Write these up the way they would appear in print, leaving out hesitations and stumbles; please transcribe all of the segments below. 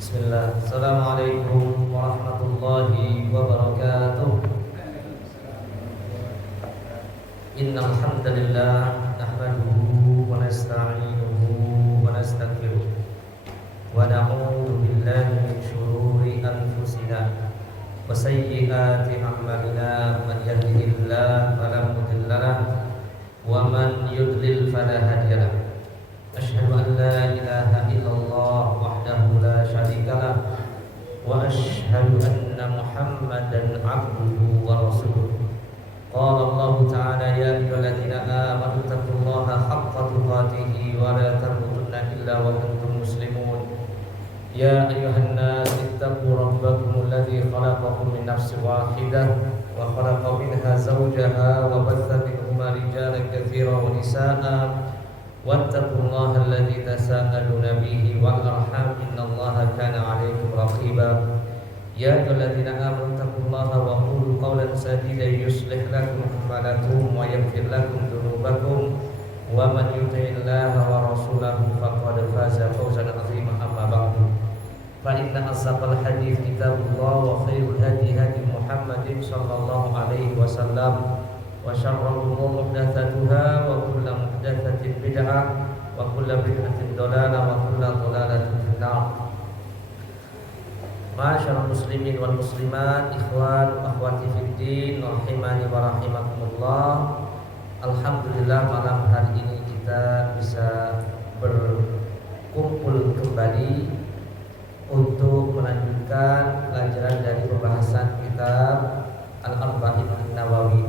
Bismillah. Assalamualaikum warahmatullahi wabarakatuh. Innal hamdalillah nahmaduhu wa nasta'inuhu wa nastaghfiruh wa na'udzu billahi min shururi anfusina wa sayyiati a'malina. Man yahdihillahu fala mudilla lahu wa man yudlil fala hadiya lahu. Asyhadu an la ilaha illallah wahdahu la syarika lah wa asyhadu anna Muhammadan abduhu wa rasuluh. Qala Allah ta'ala ya ayyuhalladzina amanu taqullaha haqqa tuqatih wa la tamutunna illa wa antum muslimun. Ya ayyuhan nas ittaqu rabbakum alladzi khalaqakum min nafsin wahidah wa khalaqa minha zawjaha wa batha minhuma rijalan katsiran wa nisaa'a. Wattaqullaha alladzi tasaaluna bihi wal arham innallaha kana 'alaikum raqiba. Ya ayyuhalladzina amanu taqullaha wa qulu qawlan sadida yuslih lakum a'malakum wa yaghfir lakum dhunubakum wa man yuti'illaha wa rasulahu faqad faza fawzan 'aziman. Amma ba'du, fa inna asdaqal hadits kitabullah wa khairul hadi hadi Muhammadin sallallahu alaihi wasallam wa syarrul umuri muhdatsatuha wa kullu muhdatsatin bid'ah wa kullu bid'atin dhalalah wa kullu dhalalatin finnar. Ma'asyiral muslimin wal muslimat, ikhwan wa akhwati fid din, rahimani wa rahimakumullah. Alhamdulillah malam hari ini kita bisa berkumpul kembali untuk melanjutkan pelajaran dari pembahasan kitab Al-Arba'in An-Nawawi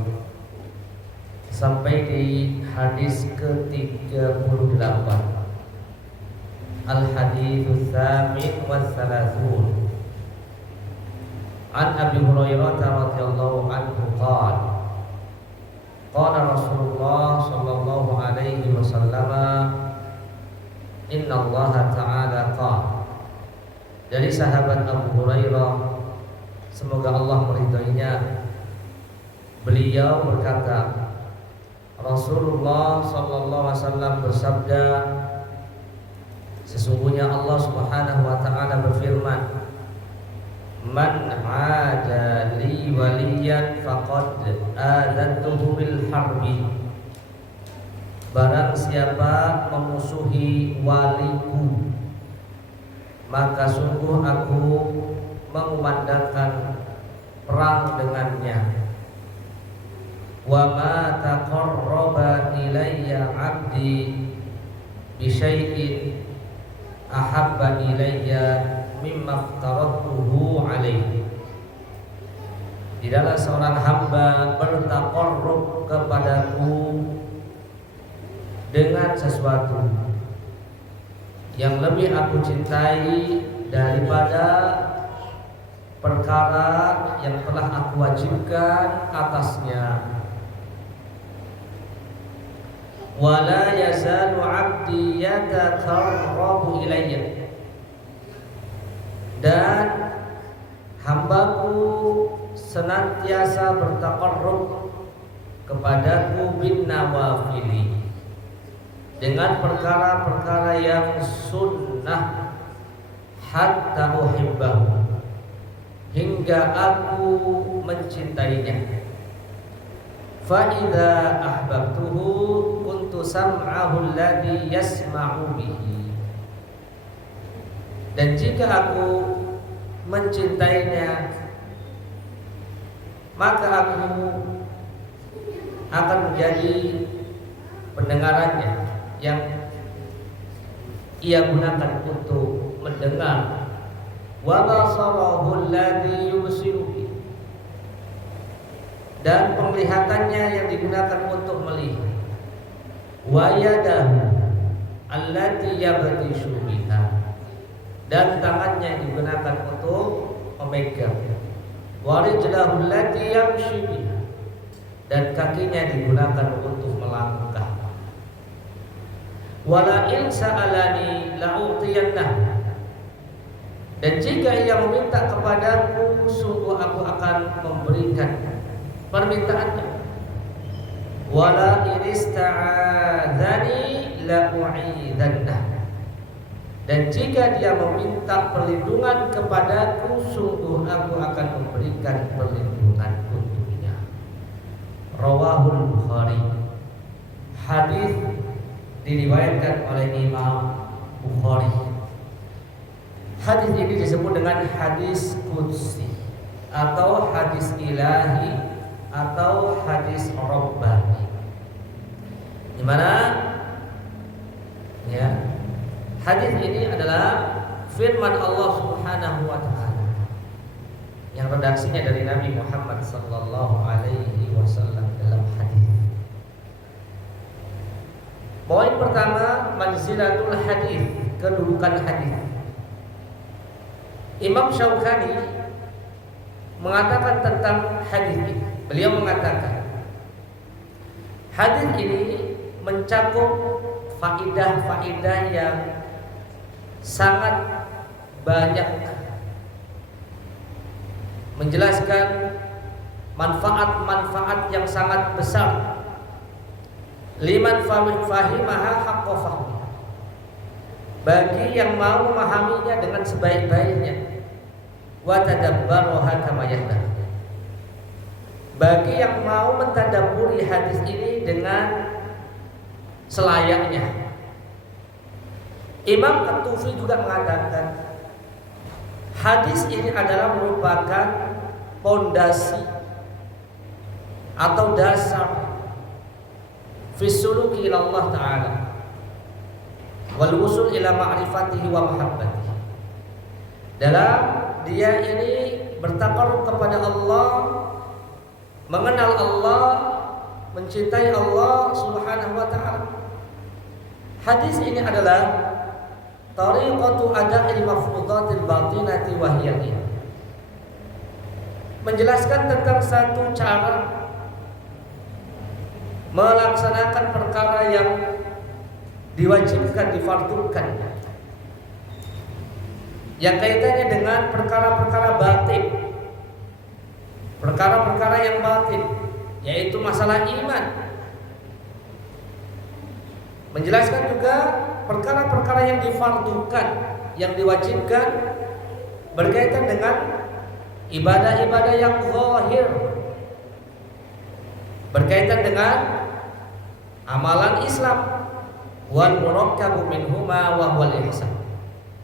sampai di hadis ke-38. Al-haditsus tsamin wa tsalasun. An Abi Hurairah radhiyallahu anhu qala qala Rasulullah sallallahu alaihi wasallam inna Allah ta'ala qala. Dari sahabat Abu Hurairah, semoga Allah meridainya, beliau berkata, Rasulullah sallallahu alaihi wasallam bersabda, sesungguhnya Allah Subhanahu wa taala berfirman, man 'ada li waliyan faqad adzantuhu bil harbi. Barang siapa memusuhi waliku, maka sungguh aku mengumandangkan perang dengannya. Wa ma taqarraba ilayya 'abdi bi syai'in ahabba ilayya mimma aftaratuhu alaihi. Tidaklah seorang hamba bertaqarrub kepadaku dengan sesuatu yang lebih aku cintai daripada perkara yang telah aku wajibkan atasnya. Wala yazalu 'abdi yataqarrabu ilayya, dan hambaku senantiasa bertaqarrub kepadaku bin nawafili, dengan perkara-perkara yang sunnah, hatta uhibbahu, hingga aku mencintainya. Fa idza ahbabtuhu kuntu sam'ahu alladhi yasma'u bihi, dan jika aku mencintainya, maka aku akan menjadi pendengarannya yang ia gunakan untuk mendengar. Wa basarahu alladhi yubsiru bihi, dan penglihatannya yang digunakan untuk melihat. Wa yadahu allati yabtishu biha, dan tangannya yang digunakan untuk memegang. Wa rijlahu allati yamshi biha, dan kakinya digunakan untuk melangkah. Wala in sa'alani la'utiyannah, dan jika ia meminta kepadaku, sungguh aku akan memberikan permintaannya. Wala in ista'adzani la u'idannah, Dan jika dia meminta perlindungan kepadaku, sungguh aku akan memberikan perlindungan untuknya. Rawahul Bukhari. Hadis diriwayatkan oleh Imam Bukhari. Hadis ini disebut dengan hadis qudsi atau hadis ilahi atau hadis rabbani. Di mana ya, hadis ini adalah firman Allah Subhanahu wa taala yang redaksinya dari Nabi Muhammad sallallahu alaihi wasallam dalam hadis. Poin pertama, manzilatul hadis, kedudukan hadis. Imam Syaukani mengatakan tentang hadis ini. Beliau mengatakan hadis ini mencakup faidah-faidah yang sangat banyak, menjelaskan manfaat-manfaat yang sangat besar. Liman fahimaha haqqa fahmi, bagi yang mau memahaminya dengan sebaik-baiknya. Wa tadabbaruha kama yahtaq, bagi yang mau mentadabburi hadis ini dengan selayaknya. Imam At-Tufi juga mengatakan hadis ini adalah merupakan pondasi atau dasar fi suluki ila Allah Ta'ala wal usul ila ma'rifatihi wa mahabbatihi. Dalam dia ini bertaqarrub kepada Allah, mengenal Allah, mencintai Allah Subhanahu wa taala. Hadis ini adalah tariqatu ada'il mafruḍatil batinati wa hiya, menjelaskan tentang satu cara melaksanakan perkara yang diwajibkan, difardukan, yang kaitannya dengan perkara-perkara batin, perkara-perkara yang batin, yaitu masalah iman. Menjelaskan juga perkara-perkara yang difardukan, yang diwajibkan, berkaitan dengan ibadah-ibadah yang zahir, berkaitan dengan amalan Islam, wal murakkabu minhuma wa huwal ihsan.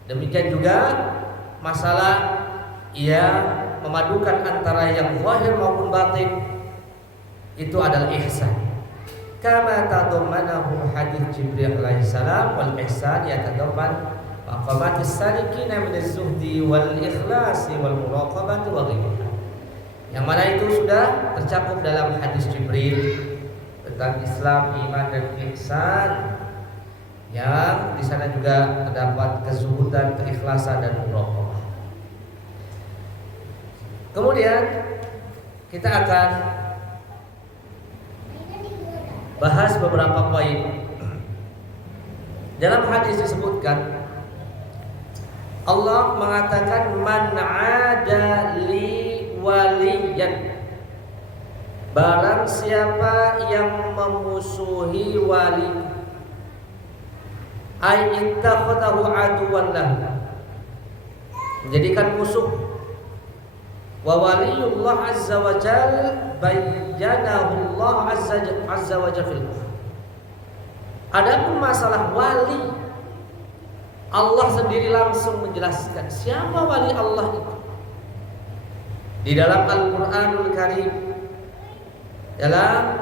Demikian juga masalah yang memadukan antara yang zahir maupun batin, itu adalah ihsan. Kama tadammanahu hadis Jibril alaihissalam, wal ihsan yatadamman maqamatis salikina min az-zuhdi wal ikhlasi wal muraqabati wa ghayriha. Yang mana itu sudah tercakup dalam hadis Jibril tentang Islam, iman dan ihsan, yang di sana juga terdapat kezuhudan, keikhlasan dan muraqabah. Kemudian kita akan bahas beberapa poin. Dalam hadis disebutkan Allah mengatakan man 'ada li waliyan, barang siapa yang memusuhi wali, ay ittakhadahu aduwan lahu, menjadikan musuh. Wa waliyullah azza wa jal bayyanahu Allah azza wa jalla fil Qur'an. Adapun masalah wali, Allah sendiri langsung menjelaskan siapa wali Allah itu di dalam Al-Qur'anul Karim, dalam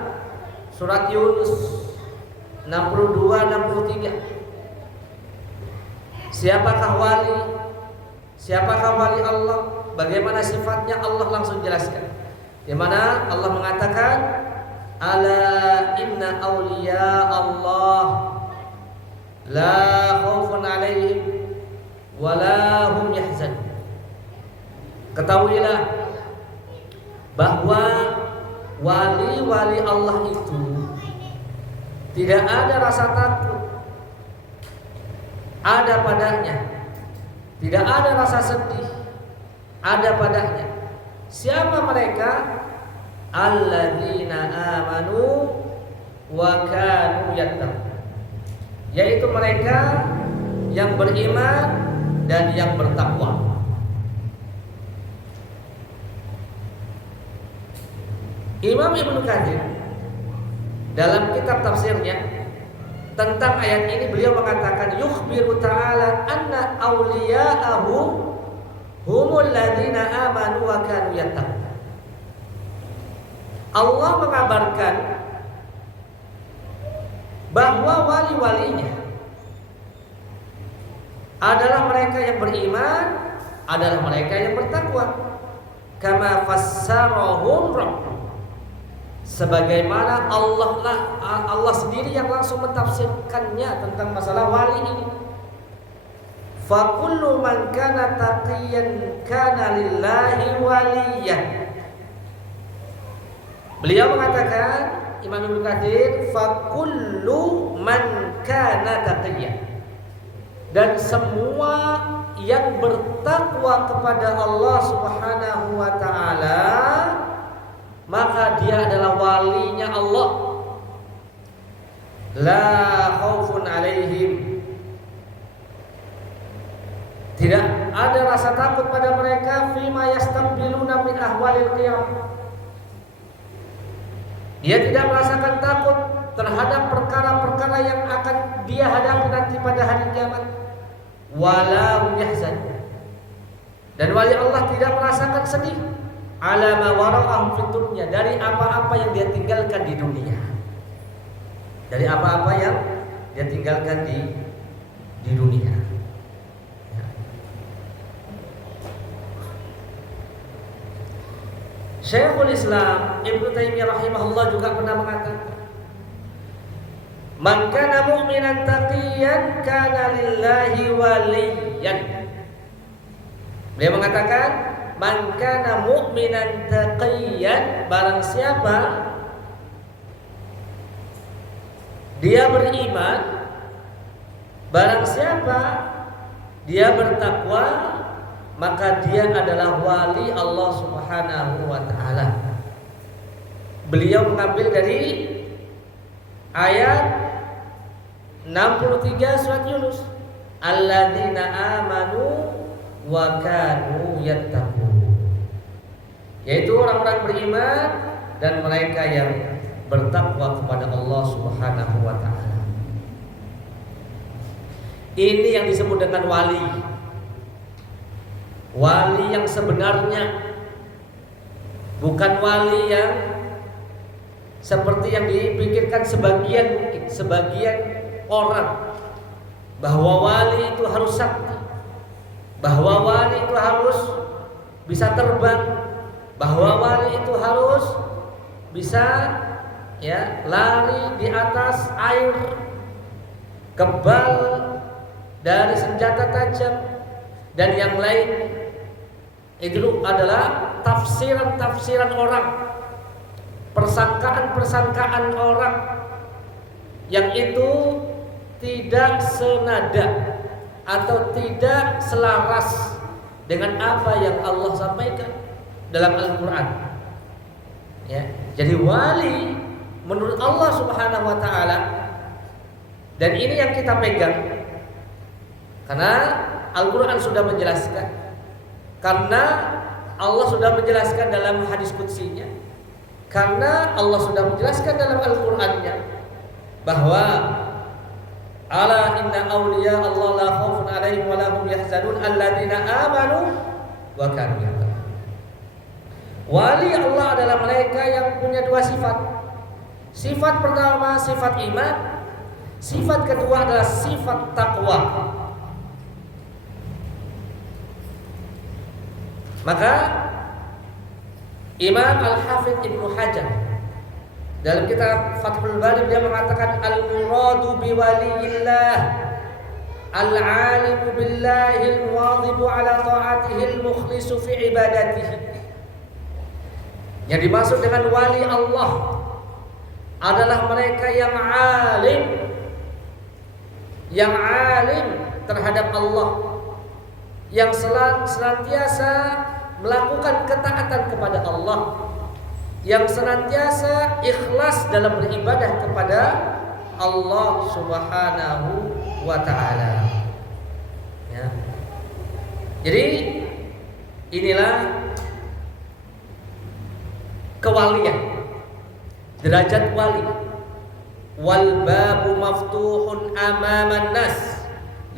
surat Yunus 62-63. Siapakah wali? Siapakah wali Allah? Bagaimana sifatnya? Allah langsung jelaskan. Di mana Allah mengatakan, ala inna awliya Allah la khaufun alaihim wa la hum yahzanun. Ketahuilah bahwa wali-wali Allah itu tidak ada rasa takut ada padanya, tidak ada rasa sedih ada padanya. Siapa mereka? Alladzina amanu wa kanu yattaqun, yaitu mereka yang beriman dan yang bertakwa. Imam Ibnu Katsir dalam kitab tafsirnya tentang ayat ini beliau mengatakan yukhbiru ta'ala anna awliya'ahu humul ladzina amanu wa kanu yattaqun. Allah mengabarkan bahwa wali-walinya adalah mereka yang beriman, adalah mereka yang bertakwa. Kama fassarahum Rabb, sebagaimana Allah sendiri yang langsung mentafsirkannya tentang masalah wali ini. Fa kullu man kana taqiyan kana lillahi waliyan. Beliau mengatakan, Imam Ibnu Katsir, fa kullu man kana taqiyan, dan semua yang bertakwa kepada Allah Subhanahu wa taala maka dia adalah walinya Allah. La khaufun alaihim, tidak ada rasa takut pada mereka fima yastaqbiluna min ahwalil qiyam. Dia tidak merasakan takut terhadap perkara-perkara yang akan dia hadapi nanti pada hari kiamat. Wala hum yahzan, dan wali Allah tidak merasakan sedih ala ma wara'ahum fid dunya, dari apa-apa yang dia tinggalkan di dunia. Dari apa-apa yang dia tinggalkan di dunia. Syekhul Islam Ibnu Taimiyah rahimahullah juga pernah mengatakan, man kana mu'minan taqiyan kana lillahi waliyan. Beliau mengatakan, man kana mu'minan taqiyan, barang siapa dia beriman, barang siapa dia bertakwa, maka dia adalah wali Allah Subhanahu wa taala. Beliau mengambil dari ayat 63 surat Yunus, alladzina amanu wa kanu yattaqun, yaitu orang-orang beriman dan mereka yang bertakwa kepada Allah Subhanahu wa taala. Ini yang disebut dengan wali. Wali yang sebenarnya, bukan wali yang seperti yang dipikirkan sebagian orang, bahwa wali itu harus sakti, bahwa wali itu harus bisa terbang, bahwa wali itu harus bisa lari di atas air, kebal dari senjata tajam dan yang lain. Itu adalah tafsiran orang, persangkaan orang yang itu tidak senada atau tidak selaras dengan apa yang Allah sampaikan dalam Al-Quran. Jadi wali menurut Allah Subhanahu wa taala, dan ini yang kita pegang karena Al-Quran sudah menjelaskan, karena Allah sudah menjelaskan dalam hadis qudsinya, karena Allah sudah menjelaskan dalam Al-Qur'annya bahwa ala inna awliya Allah la khaufun alaihim wa la hum yahzanun alladzina amanu wa kanu yattaqun. Wali Allah adalah mereka yang punya dua sifat. Sifat pertama sifat iman, sifat kedua adalah sifat takwa. Maka Imam Al-Hafidh Ibnu Hajar dalam kitab Fathul Bari dia mengatakan al-muradu bi waliyillah al-alimu billahi al-wadhibu ala ta'atihi al-mukhlisu fi ibadatihi. Yang dimaksud dengan wali Allah adalah mereka yang alim terhadap Allah, yang senantiasa melakukan ketaatan kepada Allah, yang senantiasa ikhlas dalam beribadah kepada Allah Subhanahu wa ta'ala. Jadi inilah kewalian, derajat wali. Wal babu maftuhun amaman nas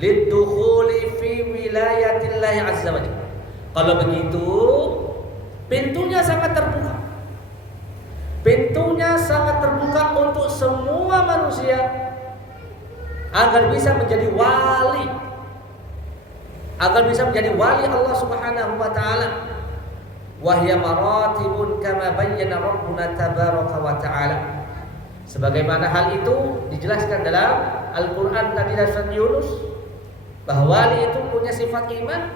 lidukhuli fi wilayatillahi azza wa jalla. Kalau begitu, pintunya sangat terbuka. Pintunya sangat terbuka untuk semua manusia agar bisa menjadi wali, agar bisa menjadi wali Allah Subhanahu wa taala. Wa hiya maratibun kama bayyana Rabbuna tabaraka wa taala. Sebagaimana hal itu dijelaskan dalam Al-Qur'an tadi dalam surat Yunus, bahwa wali itu punya sifat iman,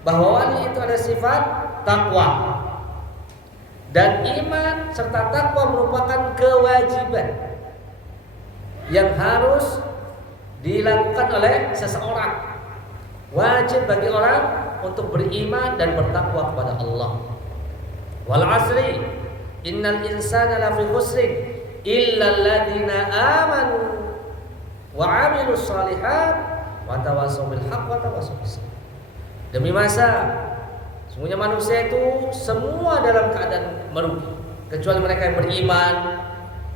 bahwa wali itu ada sifat takwa. Dan iman serta takwa merupakan kewajiban yang harus dilakukan oleh seseorang. Wajib bagi orang untuk beriman dan bertakwa kepada Allah. Wal 'asri innal insana lafi khusrin illa alladziina aamanu wa 'amilus shalihat wa tawassaw bil haqq wa tawassaw bis sabr. Demi masa, semuanya manusia itu semua dalam keadaan merugi, kecuali mereka yang beriman,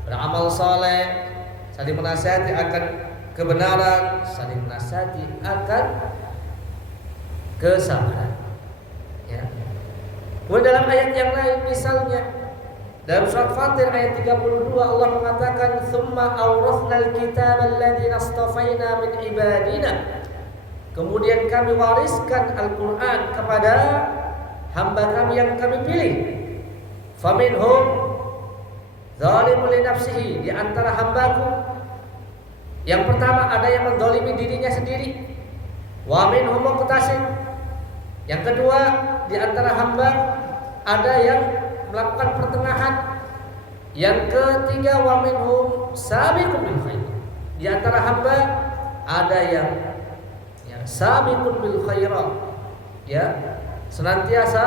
beramal saleh, saling menasihati akan kebenaran, saling menasihati akan kesabaran. Ya. Kemudian dalam ayat yang lain, misalnya dalam surat Fatir ayat 32, Allah mengatakan, "Tsumma awrathnal kitaba alladziina astafaina min ibadina." Kemudian kami wariskan Al-Qur'an kepada hamba kami yang kami pilih. Faminhum zalimun li nafsihi, di antara hambaku yang pertama ada yang menzalimi dirinya sendiri. Wa minhum muqtasid. Yang kedua, di antara hamba ada yang melakukan pertengahan. Yang ketiga, wa minhum sabiqun bil khair. Di antara hamba ada yang sabiqun bil khairat, ya, senantiasa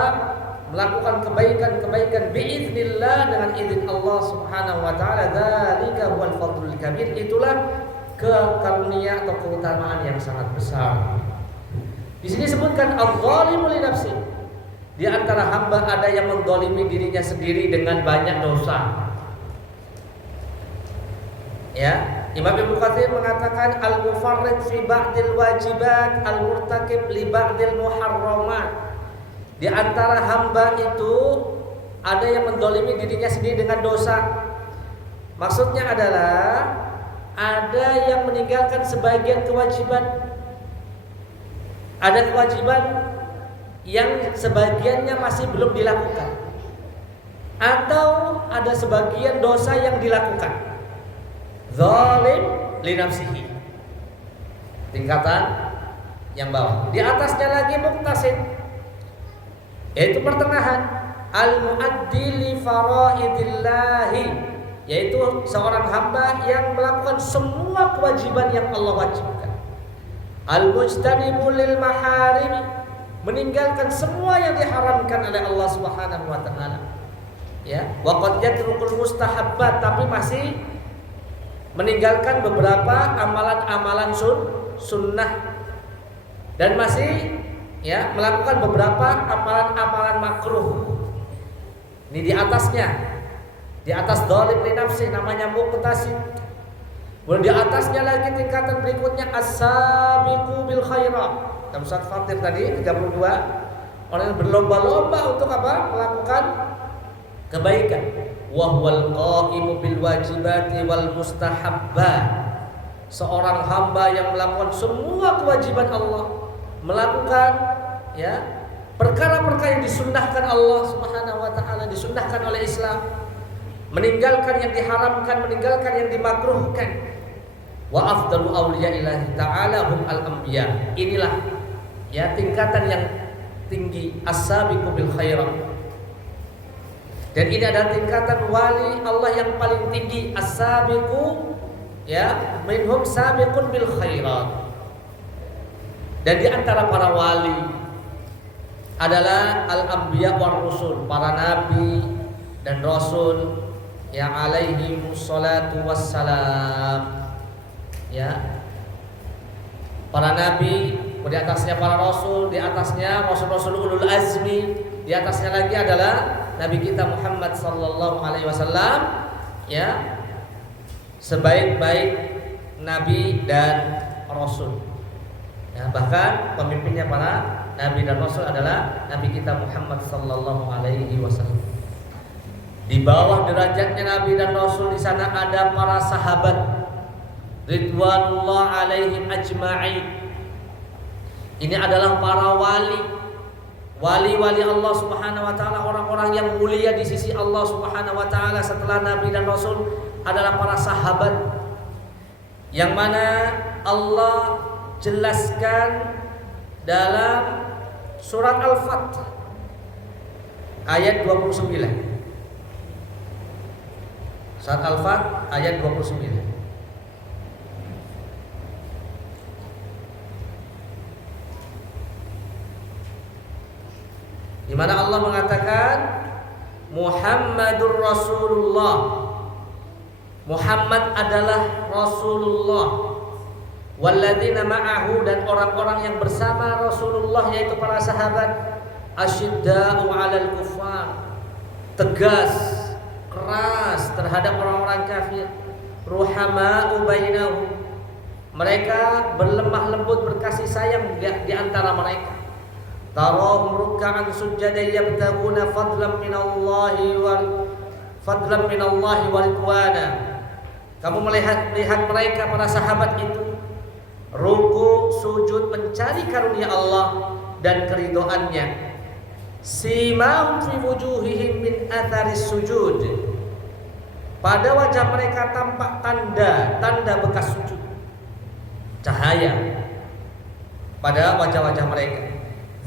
melakukan kebaikan-kebaikan biiznillah, dengan izin Allah Subhanahu wa taala. Dzalika huwal fadlul kabir, itulah karunia atau keutamaan yang sangat besar. Di sini sebutkan adz-dzalimu li nafsi. Di antara hamba ada yang menzalimi dirinya sendiri dengan banyak dosa. Ya, Imam Ibnu Katsir mengatakan al-mufarrid fi ba'dil wajibat al-murtakib li ba'dil muharramat. Di antara hamba itu ada yang menzalimi dirinya sendiri dengan dosa. Maksudnya adalah ada yang meninggalkan sebagian kewajiban. Ada kewajiban yang sebagiannya masih belum dilakukan, atau ada sebagian dosa yang dilakukan. Zalim li nafsihi, tingkatan yang bawah. Di atasnya lagi muqtasid, yaitu pertengahan. Al-muaddi li faraidillahi, yaitu seorang hamba yang melakukan semua kewajiban yang Allah wajibkan. Al-mujtanibu lil maharimi, meninggalkan semua yang diharamkan oleh Allah Subhanahu wa taala. Ya, wa qad yatrukul mustahabbat, tapi masih meninggalkan beberapa amalan-amalan sunnah, dan masih ya melakukan beberapa amalan-amalan makruh. Ini di atasnya, di atas zalim li nafsi, namanya muqtasid. Kemudian di atasnya lagi tingkatan berikutnya as-sabiqu bil khairat. Dalam surat Fatir tadi 32, orang yang berlomba-lomba untuk apa? Melakukan kebaikan. Wa huwal qa'imu bil wajibati wal mustahabbat. Seorang hamba yang melakukan semua kewajiban Allah, melakukan ya perkara-perkara yang disunnahkan Allah Subhanahu wa taala, disunnahkan oleh Islam, meninggalkan yang diharamkan, meninggalkan yang dimakruhkan. Wa afdalu awliyaillahi ta'ala hum al-anbiya. Inilah ya tingkatan yang tinggi, as-sabiqu bil khairat. Dan ini adalah tingkatan wali Allah yang paling tinggi, as-sabiqu ya minhum sabiqun bil khairat. Dan di antara para wali adalah al-anbiya war rusul, para nabi dan rasul ya alaihi wassalatu wassalam. Ya, para nabi di atasnya para rasul, di atasnya rasul-rasul ulul azmi, di atasnya lagi adalah Nabi kita Muhammad sallallahu alaihi wasallam, ya, sebaik-baik nabi dan rasul. Ya, bahkan pemimpinnya para nabi dan rasul adalah Nabi kita Muhammad sallallahu alaihi wasallam. Di bawah derajatnya nabi dan rasul di sana ada para sahabat ridwanullah alaihim ajma'in. Ini adalah para wali-wali Allah Subhanahu wa taala, orang-orang yang mulia di sisi Allah Subhanahu wa taala setelah nabi dan rasul adalah para sahabat, yang mana Allah jelaskan dalam surat Al-Fath ayat 29. Surat Al-Fath ayat 29. Di mana Allah mengatakan Muhammadur Rasulullah. Muhammad adalah Rasulullah. Walladzina ma'ahu, dan orang-orang yang bersama Rasulullah yaitu para sahabat, asyidda'u 'alal kuffar, tegas, keras terhadap orang-orang kafir, ruhama'u bainahum, mereka berlemah lembut, berkasih sayang di antara mereka. Tarahum ruk'an sujjadan yabtaguna fadlan minallahi wa ridwana. Kamu melihat mereka para sahabat itu ruku, sujud, mencari karunia Allah dan keridhoannya. Simahum fi wujuhihim min atharis sujud. Pada wajah mereka tampak tanda bekas sujud, cahaya pada wajah-wajah mereka.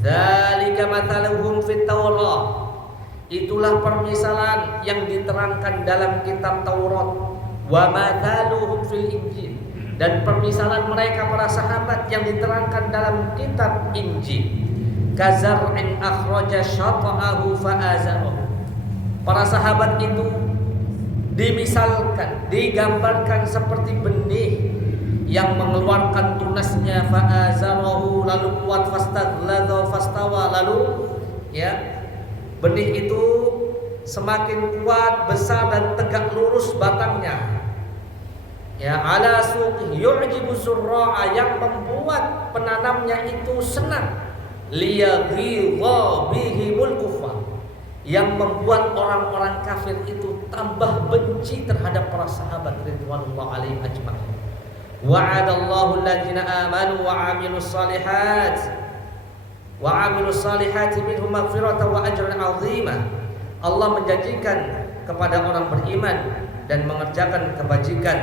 Dzalika mathaluhum fit Taurah. Itulah permisalan yang diterangkan dalam kitab Taurat. Wa mathaluhum fil Injil, dan permisalan mereka para sahabat yang diterangkan dalam kitab Injil. Kazar'in akhraja syata'ahu fa'azarahu. Para sahabat itu dimisalkan, digambarkan seperti benih yang mengeluarkan tunasnya, fa'azarahu, lalu kuat, fastagladha fastawa, lalu ya, benih itu semakin kuat, besar dan tegak lurus batangnya. Ya, ala suqi yu'jibu surra'a, yang membuat penanamnya itu senang, liyaghidha bihimul kuffar, yang membuat orang-orang kafir itu tambah benci terhadap para sahabat ridwanullah alaihim ajma'in. Wa'adallahu alladziina aamanu wa 'amilus salihati minhum maghfiratan wa ajran 'azima. Allah menjanjikan kepada orang beriman dan mengerjakan kebajikan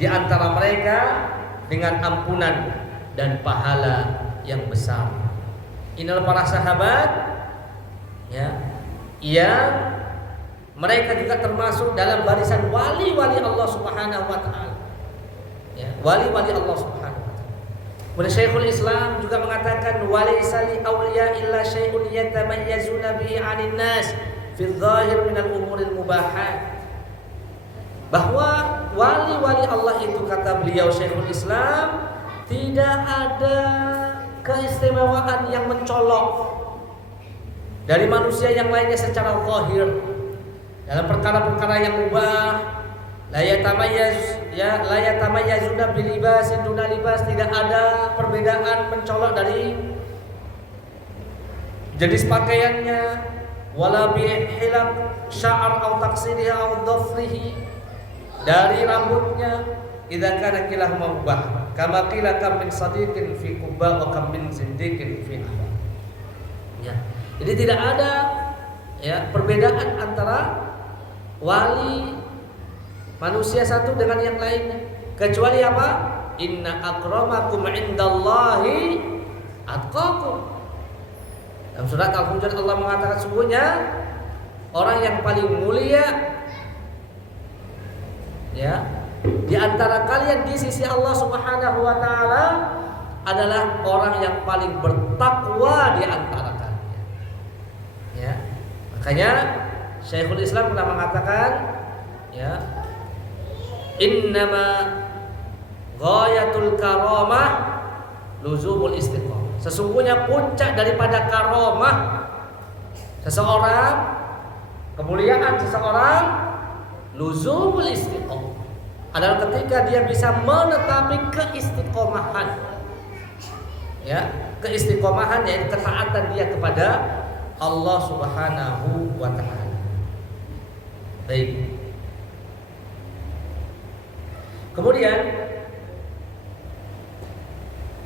di antara mereka dengan ampunan dan pahala yang besar. Inilah para sahabat, ya, yang mereka juga termasuk dalam barisan wali-wali Allah Subhanahu wa taala. Ya, wali-wali Allah Subhanahu wa taala. Kemudian Syekhul Islam juga mengatakan walaysa li awliya illa syai'un yatamayyazuna bihi 'anil nas fi dhahir min al-umuril mubahat. Bahwa wali-wali Allah itu, kata beliau Syekhul Islam, tidak ada keistimewaan yang mencolok dari manusia yang lainnya secara zahir dalam perkara-perkara yang mubah. La yatamayyazuna bil libas duna libas, tidak ada perbedaan mencolok dari jenis pakaiannya, wala bi hilaq sya'ar aw taqsiriha aw dhafrihi, dari rambutnya, idza kana kilahuma mubah kama qila kam min sadiqin fi qubba wa kam min zindiqin fi ahwa. Ya, jadi tidak ada, ya, perbedaan antara wali manusia satu dengan yang lainnya, kecuali apa? Inna akramakum indallahi atqakum. Dalam surat Al-Hujurat Allah mengatakan sungguhnya orang yang paling mulia, ya, di antara kalian di sisi Allah Subhanahu wa taala adalah orang yang paling bertakwa di antara kalian. Ya. Makanya Syekhul Islam pernah mengatakan, ya, innama ghayatul karamah luzumul istiqomah. Sesungguhnya puncak daripada karomah seseorang, kemuliaan seseorang, luzumul istiqomah adalah ketika dia bisa menetapi keistiqomahan. Ya, keistiqomahan yaitu ketaatan dia kepada Allah Subhanahu wa taala. Baik. Kemudian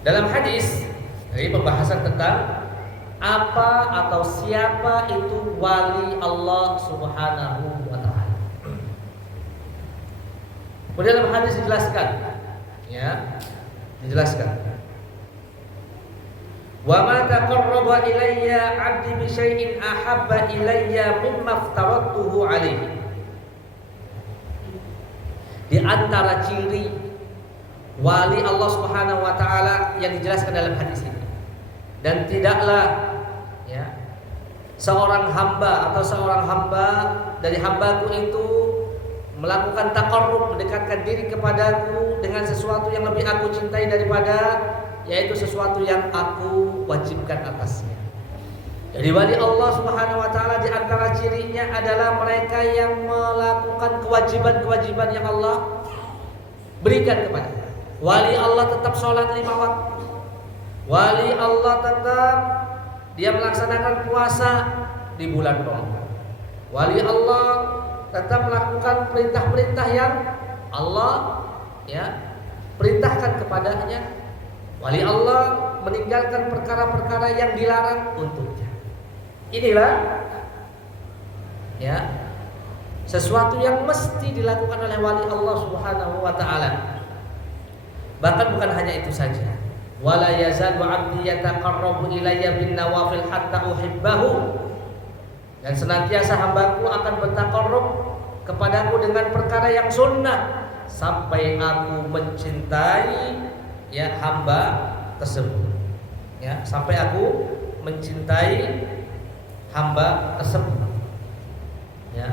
dalam hadis ini pembahasan tentang apa atau siapa itu wali Allah Subhanahu wa taala. Kemudian dalam hadis dijelaskan, ya, dijelaskan. Wa ma taqarraba ilayya 'abdi bi syai'in ahabba ilayya mimma aftaradtuhu 'alaihi. Di antara ciri wali Allah Subhanahu wa taala yang dijelaskan dalam hadis ini. Dan tidaklah ya seorang hamba atau seorang hamba dari hambaku itu melakukan taqarrub, mendekatkan diri kepadaku dengan sesuatu yang lebih aku cintai daripada, yaitu sesuatu yang aku wajibkan atasnya. Jadi wali Allah Subhanahu wa taala di antara cirinya adalah mereka yang melakukan kewajiban-kewajiban yang Allah berikan kepada. Wali Allah tetap sholat 5 waktu. Wali Allah tetap dia melaksanakan puasa di bulan Ramadan. Wali Allah tetap melakukan perintah-perintah yang Allah ya perintahkan kepadanya. Wali Allah meninggalkan perkara-perkara yang dilarang untuknya. Inilah ya sesuatu yang mesti dilakukan oleh wali Allah Subhanahu wa taala. Bahkan bukan hanya itu saja. Wala yazalu 'abdi yataqarrabu ilayya bin nawafil hatta uhibbahu. Dan senantiasa hambaku akan bertaqarrub kepadaku dengan perkara yang sunnah sampai aku mencintai ya hamba tersebut. Ya, sampai aku mencintai hamba tersebut. Ya.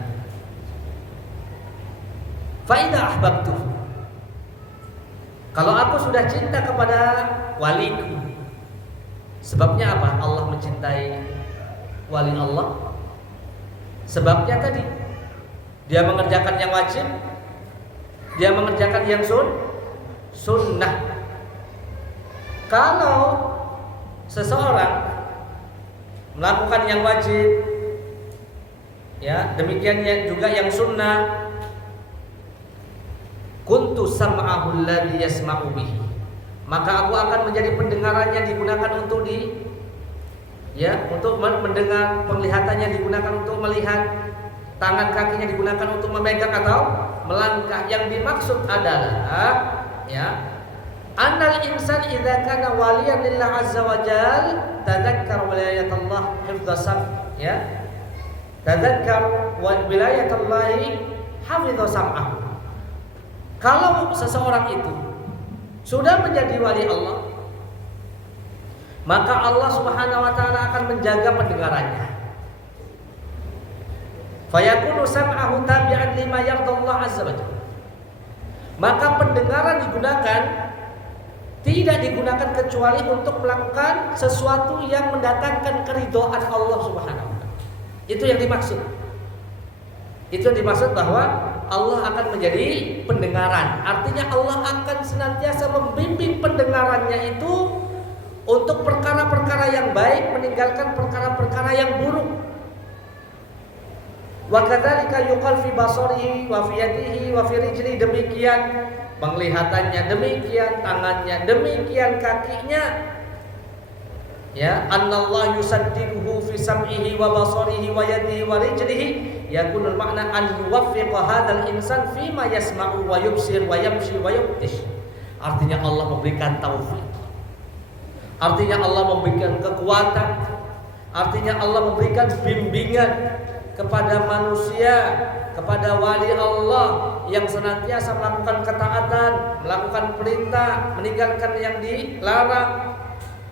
Fa idza ahbabtu. Kalau aku sudah cinta kepada waliku, sebabnya apa? Allah mencintai wali Allah. Sebabnya tadi dia mengerjakan yang wajib, dia mengerjakan yang sunnah. Kalau seseorang melakukan yang wajib, ya demikian juga yang sunnah, kuntu sam'ahu alladhi yasma'u bihi, maka aku akan menjadi pendengarannya digunakan untuk untuk mendengar, penglihatannya digunakan untuk melihat, tangan kakinya digunakan untuk memegang atau melangkah. Yang dimaksud adalah ya annal insan idza kana waliyan lillah azza wa jal tadzakkar wilayatullah hifdzasam, ya tadzakkar wilayatullahi hafidzasam'ah. Kalau seseorang itu sudah menjadi wali Allah, maka Allah Subhanahu wa taala akan menjaga pendengarannya. Fayakunu sam'ahu tabi'an lima yardallahu azza wa jalla. Maka pendengaran digunakan, tidak digunakan kecuali untuk melakukan sesuatu yang mendatangkan keridhaan Allah Subhanahu wa taala. Itu yang dimaksud. Itu yang dimaksud bahwa Allah akan menjadi pendengaran. Artinya Allah akan senantiasa membimbing pendengarannya itu untuk perkara-perkara yang baik, meninggalkan perkara-perkara yang buruk. Wa kadzalika yuqal fi basarihi wa fi yadihi wa fi rijlihi, demikian penglihatannya, demikian tangannya, demikian kakinya. Ya, annallahu yusaddiquhu fi sam'ihi wa basarihi wa yadihi wa rijlihi, yakunul makna an yuwaffiqa hadzal insan fi ma yasma'u wa yubsir wa yamshi wa yubtish. Artinya Allah memberikan taufik. Artinya Allah memberikan kekuatan. Artinya Allah memberikan bimbingan kepada manusia, kepada wali Allah yang senantiasa melakukan ketaatan, melakukan perintah, meninggalkan yang dilarang,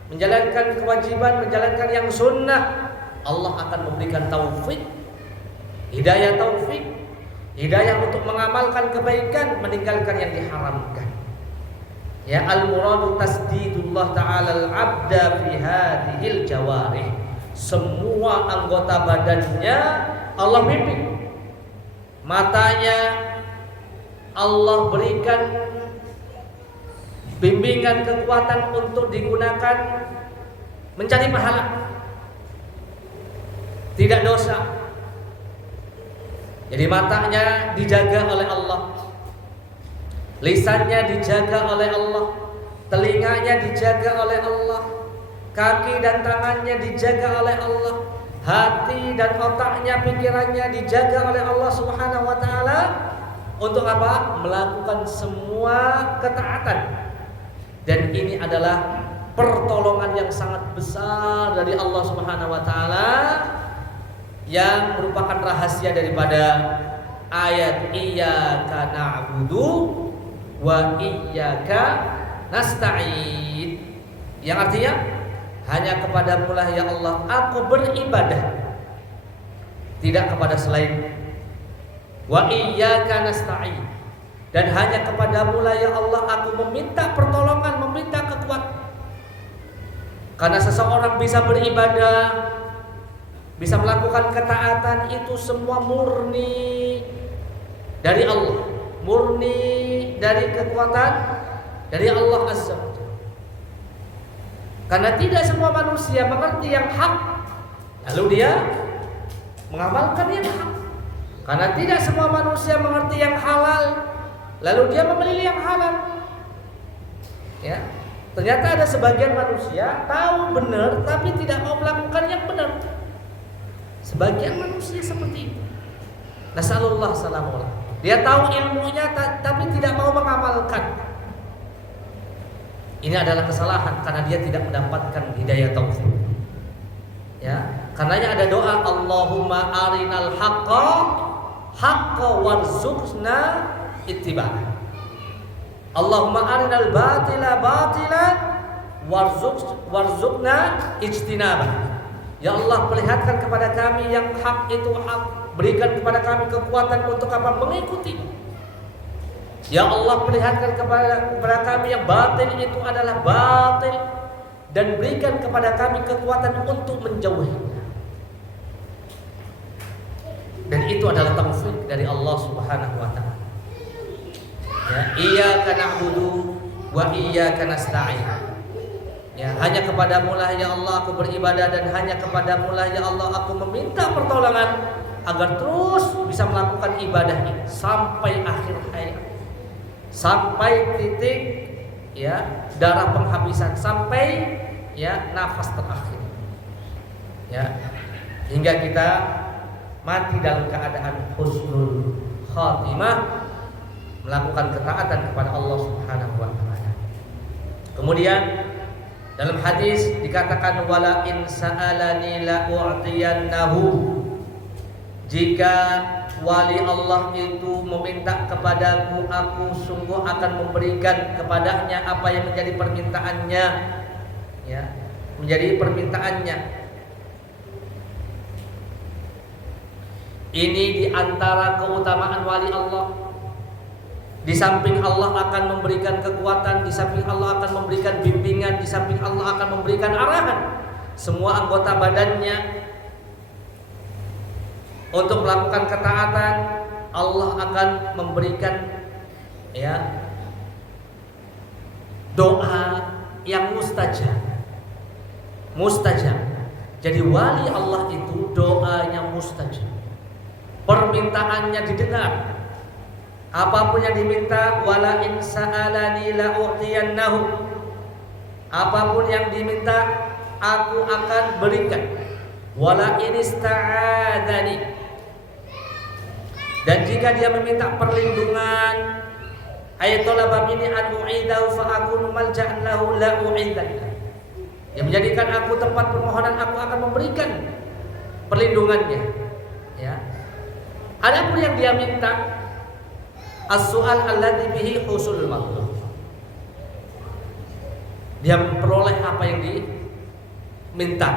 menjalankan kewajiban, menjalankan yang sunnah. Allah akan memberikan taufik, hidayah taufik, hidayah untuk mengamalkan kebaikan, meninggalkan yang diharamkan. Ya, al-muradu tasdidullah ta'ala al-'abda fi hadhil jawarih. Semua anggota badannya Allah bimbing. Matanya Allah berikan bimbingan kekuatan untuk digunakan mencari pahala, tidak dosa. Jadi matanya dijaga oleh Allah, lisannya dijaga oleh Allah, telinganya dijaga oleh Allah, kaki dan tangannya dijaga oleh Allah, hati dan otaknya, pikirannya dijaga oleh Allah Subhanahu wa taala. Untuk apa? Melakukan semua ketaatan. Dan ini adalah pertolongan yang sangat besar dari Allah Subhanahu wa taala, yang merupakan rahasia daripada ayat iyyaka na'budu wa iyyaka nasta'in, yang artinya hanya kepadamu lah ya Allah aku beribadah, tidak kepada selain. Wa iyyaka nasta'in, dan hanya kepadamu lah ya Allah aku meminta pertolongan, meminta kekuatan. Karena seseorang bisa beribadah, bisa melakukan ketaatan, itu semua murni dari Allah, murni dari kekuatan dari Allah Azza wa Jalla. Karena tidak semua manusia mengerti yang hak lalu dia mengamalkan yang hak. Karena tidak semua manusia mengerti yang halal lalu dia memilih yang halal. Ya, ternyata ada sebagian manusia tahu benar tapi tidak mau melakukan yang benar. Sebagian manusia seperti itu. Nasallallahu salamullah. Dia tahu ilmunya tapi tidak mau mengamalkan. Ini adalah kesalahan karena dia tidak mendapatkan hidayah taufik. Ya, karenanya ada doa Allahumma arinal haqqa haqqa warzuqna ittiba'ah. Allahumma arinal batila batilan warzuqna ijtinabah. Ya Allah, perlihatkan kepada kami yang hak itu hak, berikan kepada kami kekuatan untuk apa? Mengikuti. Ya Allah, perlihatkan kepada kami yang batil itu adalah batil, dan berikan kepada kami kekuatan untuk menjauhinya. Dan itu adalah taufik dari Allah Subhanahu wa taala. Ya, iyyaka na'budu wa iyyaka nasta'in. Ya, hanya kepadamu lah ya Allah aku beribadah, dan hanya kepadamu lah ya Allah aku meminta pertolongan agar terus bisa melakukan ibadah ini sampai akhir hayat, sampai titik ya darah penghabisan, sampai ya nafas terakhir. Ya, hingga kita mati dalam keadaan husnul khatimah, melakukan ketaatan kepada Allah Subhanahu wa taala. Kemudian dalam hadis dikatakan wala in sa'alani la u'tiyannahu. Jika wali Allah itu meminta kepadaku, aku sungguh akan memberikan kepadanya apa yang menjadi permintaannya. Ya, menjadi permintaannya. Ini diantara keutamaan wali Allah. Di samping Allah akan memberikan kekuatan, di samping Allah akan memberikan bimbingan, di samping Allah akan memberikan arahan semua anggota badannya untuk melakukan ketaatan. Allah akan memberikan ya doa yang mustajab. Jadi wali Allah itu doanya mustajab, permintaannya didengar. Apapun yang diminta, wala in sa'alani la u'tiyannahu. Apapun yang diminta aku akan berikan. Wala in ista'adzani. Dan jika dia meminta perlindungan, ayatullah bini an u'idahu fa akunu malja'an lahu la u'idan. Yang menjadikan aku tempat permohonan, aku akan memberikan perlindungannya. Ya. Adapun yang dia minta, as-su'al alladzi bihi husulul matlub, dia memperoleh apa yang diminta.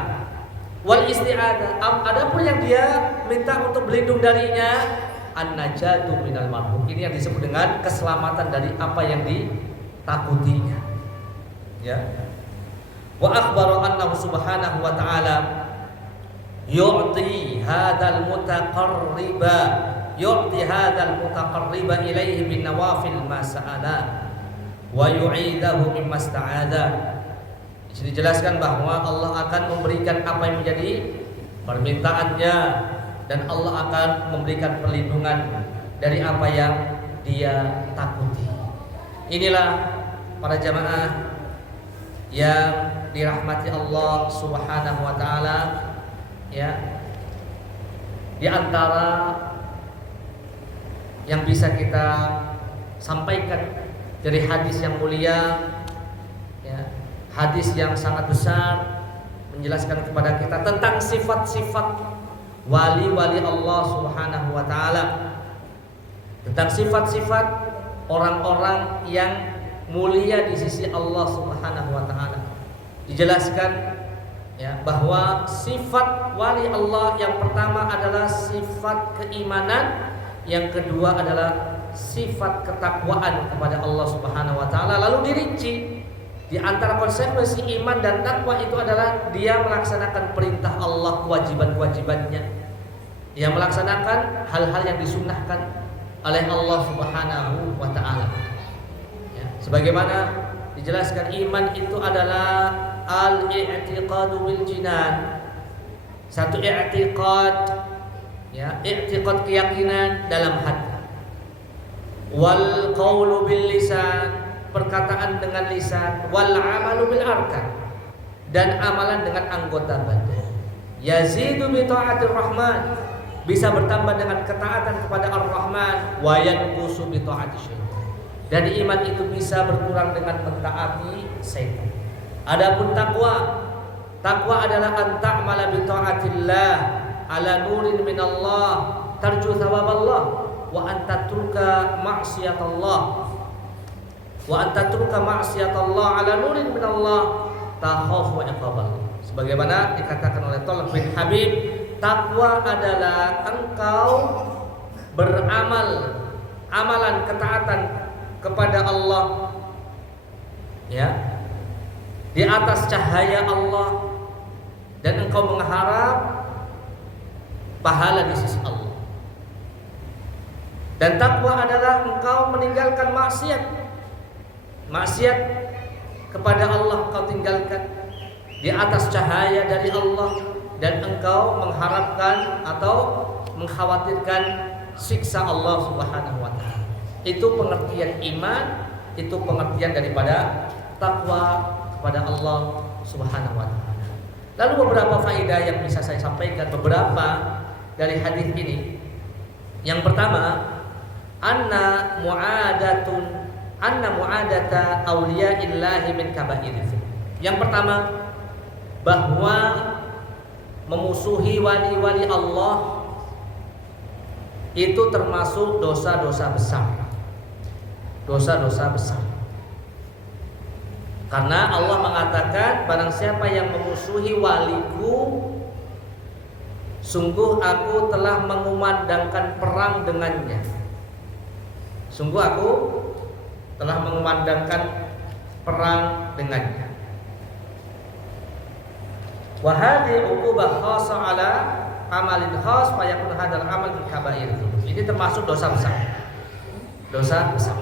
Wal isti'adzah, adapun yang dia minta untuk berlindung darinya, an-najatu minal marhum. Ini yang disebut dengan keselamatan dari apa yang ditakutinya. Ya. Wa akhbara annahu subhanahu wa ta'ala yu'ti hadzal mutaqarriba ilaihi bin nawafil ma sa'ala wa yu'idahu mimma sta'adha. Di sini dijelaskan bahwa Allah akan memberikan apa yang menjadi permintaannya, dan Allah akan memberikan perlindungan dari apa yang dia takuti. Inilah para jamaah yang dirahmati Allah Subhanahu wa taala, ya. Di antara yang bisa kita sampaikan dari hadis yang mulia, ya, hadis yang sangat besar menjelaskan kepada kita tentang sifat-sifat wali-wali Allah Subhanahu wa taala, tentang sifat-sifat orang-orang yang mulia di sisi Allah Subhanahu wa taala. Dijelaskan, ya, bahwa sifat wali Allah yang pertama adalah sifat keimanan, yang kedua adalah sifat ketakwaan kepada Allah Subhanahu wa taala. Lalu dirinci di antara konsekuensi iman dan takwa itu adalah dia melaksanakan perintah Allah, kewajiban-kewajibannya. Dia melaksanakan hal-hal yang disunnahkan oleh Allah Subhanahu wa taala. Ya, sebagaimana dijelaskan, iman itu adalah al-i'tiqadu bil jinan. Satu i'tiqad, ya, i'tiqad keyakinan dalam hati. Wal qaulu bil lisan, perkataan dengan lisan. Wal amalu bil arkan, dan amalan dengan anggota badan. Yazidu bi ta'atir rahman, bisa bertambah dengan ketaatan kepada Ar-Rahman. Wa yanqusu bi ta'ati syaitan, dan iman itu bisa berkurang dengan mentaati syaitan. Adapun takwa, takwa adalah anta'mala bi ta'atillah ala nurin minallah tarju thawaballah wa antatruka ma'siyatallah ala nurin minallah takhafu iqaballah. Sebagaimana dikatakan oleh Thalib bin Habib, takwa adalah engkau beramal amalan ketaatan kepada Allah, ya, di atas cahaya Allah, dan engkau mengharap pahala di sisi Allah. Dan takwa adalah engkau meninggalkan maksiat kepada Allah, engkau tinggalkan di atas cahaya dari Allah, dan engkau mengharapkan atau mengkhawatirkan siksa Allah Subhanahu wa taala. Itu pengertian iman, itu pengertian daripada takwa kepada Allah Subhanahu wa taala. Lalu beberapa faedah yang bisa saya sampaikan beberapa dari hadis ini. Yang pertama, anna mu'adata awliyaillahi min kaba'iril. Yang pertama, bahwa memusuhi wali-wali Allah itu termasuk dosa-dosa besar. Dosa-dosa besar. Karena Allah mengatakan, barang siapa yang memusuhi waliku, sungguh aku telah mengumandangkan perang dengannya. Sungguh aku telah mengumandangkan perang dengannya. Wa hadhihi uqubah khassa ala amalin khas fa yakun hadzal amal min kaba'ir. Ini termasuk dosa besar. Dosa besar.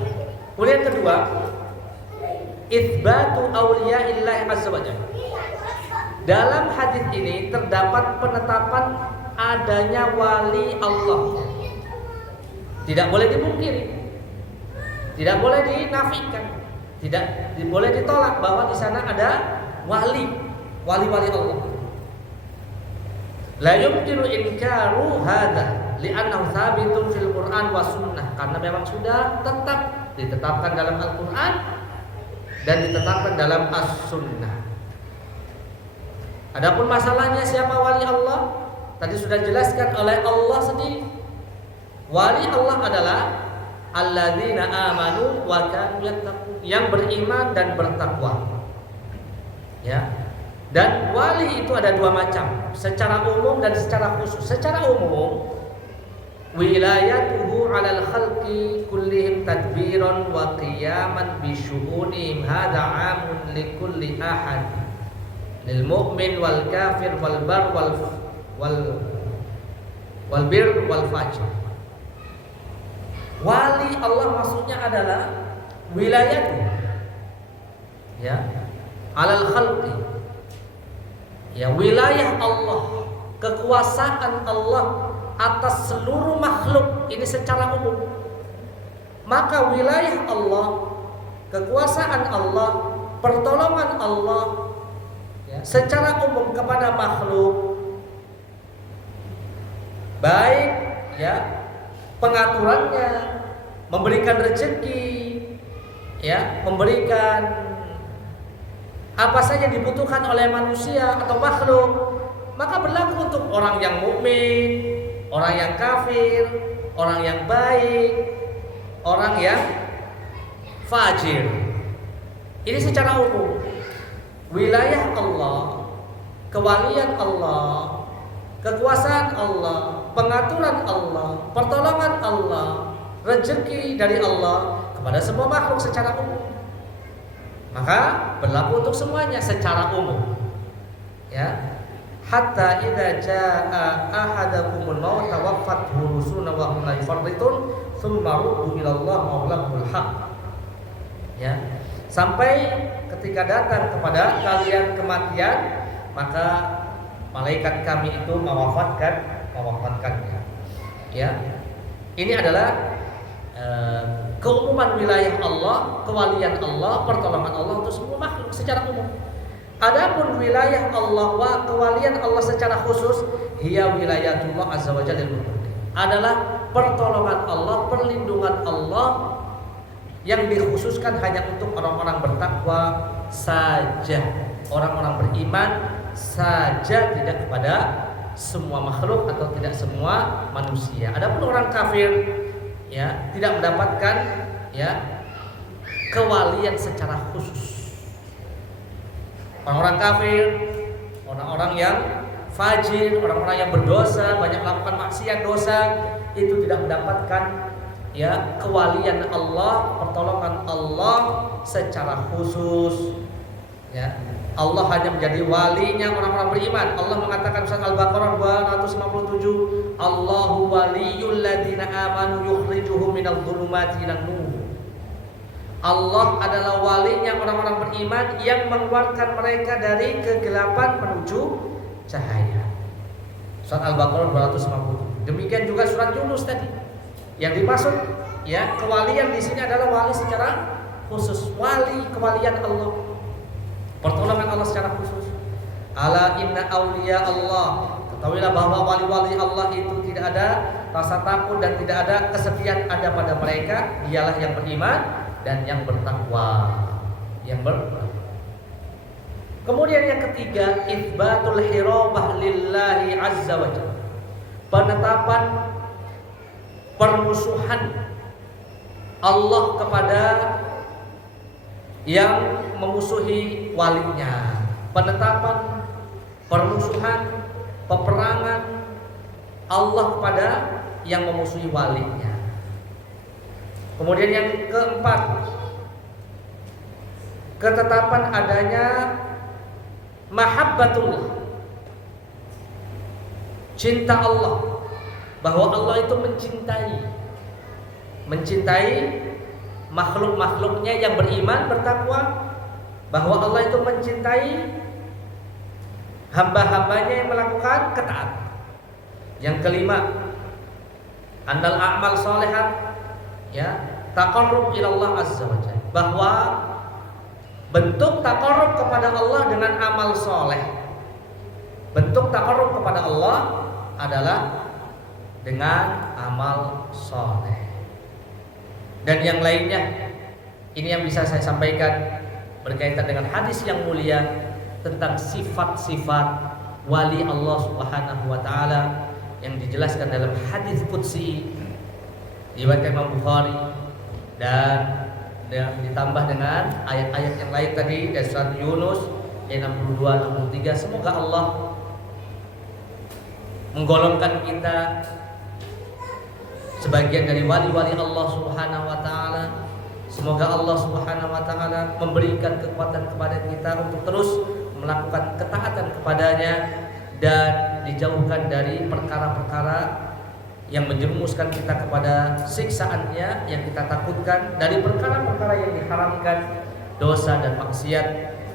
Kemudian kedua, itsbatu auliya'illahi azza wajalla. Dalam hadis ini terdapat penetapan adanya wali Allah. Tidak boleh dipungkiri, tidak boleh dinafikan, tidak boleh ditolak bahwa di sana ada wali-wali Allah. La yumkinu inkaru hadza li'annahu thabitun fil Qur'an wa sunnah, karena memang sudah ditetapkan dalam Al-Qur'an dan ditetapkan dalam As-Sunnah. Adapun masalahnya siapa wali Allah, tadi sudah dijelaskan oleh Allah sendiri. Wali Allah adalah alladzina amanu wa kanu yattaqun, yang beriman dan bertakwa. Ya. Dan wali itu ada dua macam, secara umum dan secara khusus. Secara umum, wilayatuhu 'alal khalqi kullihim tadbiran wa qiyaman bi syu'unihim hadza 'amun li kulli ahad lil mu'min wal kafir wal bar wal bir wal fajr. Wali Allah maksudnya adalah wilayatuhu, ya, 'alal khalqi, ya, wilayah Allah, kekuasaan Allah atas seluruh makhluk ini secara umum. Maka wilayah Allah, kekuasaan Allah, pertolongan Allah, ya, secara umum kepada makhluk, baik, ya, pengaturannya, memberikan rezeki, ya, memberikan apa saja dibutuhkan oleh manusia atau makhluk, maka berlaku untuk orang yang mukmin, orang yang kafir, orang yang baik, orang yang fajir. Ini secara umum. Wilayah Allah, kewalian Allah, kekuasaan Allah, pengaturan Allah, pertolongan Allah, rezeki dari Allah kepada semua makhluk secara umum. Maka berlaku untuk semuanya secara umum. Ya. Hatta idza jaa ahadakumul maut tawaffathu rusuluna wa hum la yufarritun tsumma ruddu ila Allah maulahul haq. Ya. Sampai ketika datang kepada kalian kematian, maka malaikat kami itu mewafatkannya. Ya. Ini adalah keumuman wilayah Allah, kewalian Allah, pertolongan Allah untuk semua makhluk secara umum. Adapun wilayah Allah wa kewalian Allah secara khusus, hiya wilayatullah azza wa jalla adalah pertolongan Allah, perlindungan Allah yang dikhususkan hanya untuk orang-orang bertakwa saja, orang-orang beriman saja, tidak kepada semua makhluk atau tidak semua manusia. Adapun orang kafir, ya, tidak mendapatkan, ya, kewalian secara khusus. Orang-orang kafir, orang-orang yang fajir, orang-orang yang berdosa, banyak melakukan maksiat dosa, itu tidak mendapatkan, ya, kewalian Allah, pertolongan Allah secara khusus. Ya, Allah hanya menjadi walinya orang-orang beriman. Allah mengatakan surat Al-Baqarah 257, Allahu waliyul ladzina amanu yukhrijuhum minadh dhulumati ilan nur. Allah adalah walinya orang-orang beriman yang mengeluarkan mereka dari kegelapan menuju cahaya. Surat Al-Baqarah 250. Demikian juga surat Yunus tadi. Yang dimaksud, ya, kewalian di sini adalah wali secara khusus, wali kewalian Allah, pertolongan Allah secara khusus. Ala inna auliya Allah, ketahuilah bahwa wali-wali Allah itu tidak ada rasa takut dan tidak ada kesedihan ada pada mereka. Dialah yang beriman dan yang bertakwa, yang Kemudian yang ketiga, itsbatul hirabah lillahi azza wa jalla, penetapan permusuhan Allah kepada yang memusuhi walinya, penetapan permusuhan, peperangan Allah kepada yang memusuhi walinya. Kemudian yang keempat, ketetapan adanya mahabbatullah, cinta Allah, bahwa Allah itu mencintai makhluk-makhluknya yang beriman, bertakwa, bahwa Allah itu mencintai hamba-hambanya yang melakukan ketaatan. Yang kelima, andal a'mal sholihat, ya, taqarrub ila Allah azza wa jalla, bahwa bentuk taqarrub kepada Allah dengan amal soleh, bentuk taqarrub kepada Allah adalah dengan amal soleh. Dan yang lainnya, ini yang bisa saya sampaikan berkaitan dengan hadis yang mulia tentang sifat-sifat wali Allah Subhanahu wa taala yang dijelaskan dalam hadis qudsi riwayat Imam Bukhari, dan ditambah dengan ayat-ayat yang lain tadi dari surat Yunus ayat 62 63. Semoga Allah menggolongkan kita sebagian dari wali-wali Allah Subhanahu wa taala. Semoga Allah Subhanahu wa taala memberikan kekuatan kepada kita untuk terus melakukan ketaatan kepadanya dan dijauhkan dari perkara-perkara yang menjerumuskan kita kepada siksaannya yang kita takutkan, dari perkara-perkara yang diharamkan, dosa dan maksiat.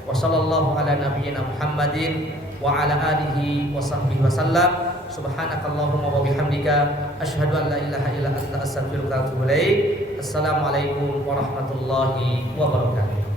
Wassallallahu ala nabiyyina Muhammadin wa ala alihi wa sahbihi wasallam. Subhanakallahumma wa bihamdika asyhadu an la ilaha illa anta astaghfiruka wa atubu ilaik. Assalamualaikum warahmatullahi wabarakatuh.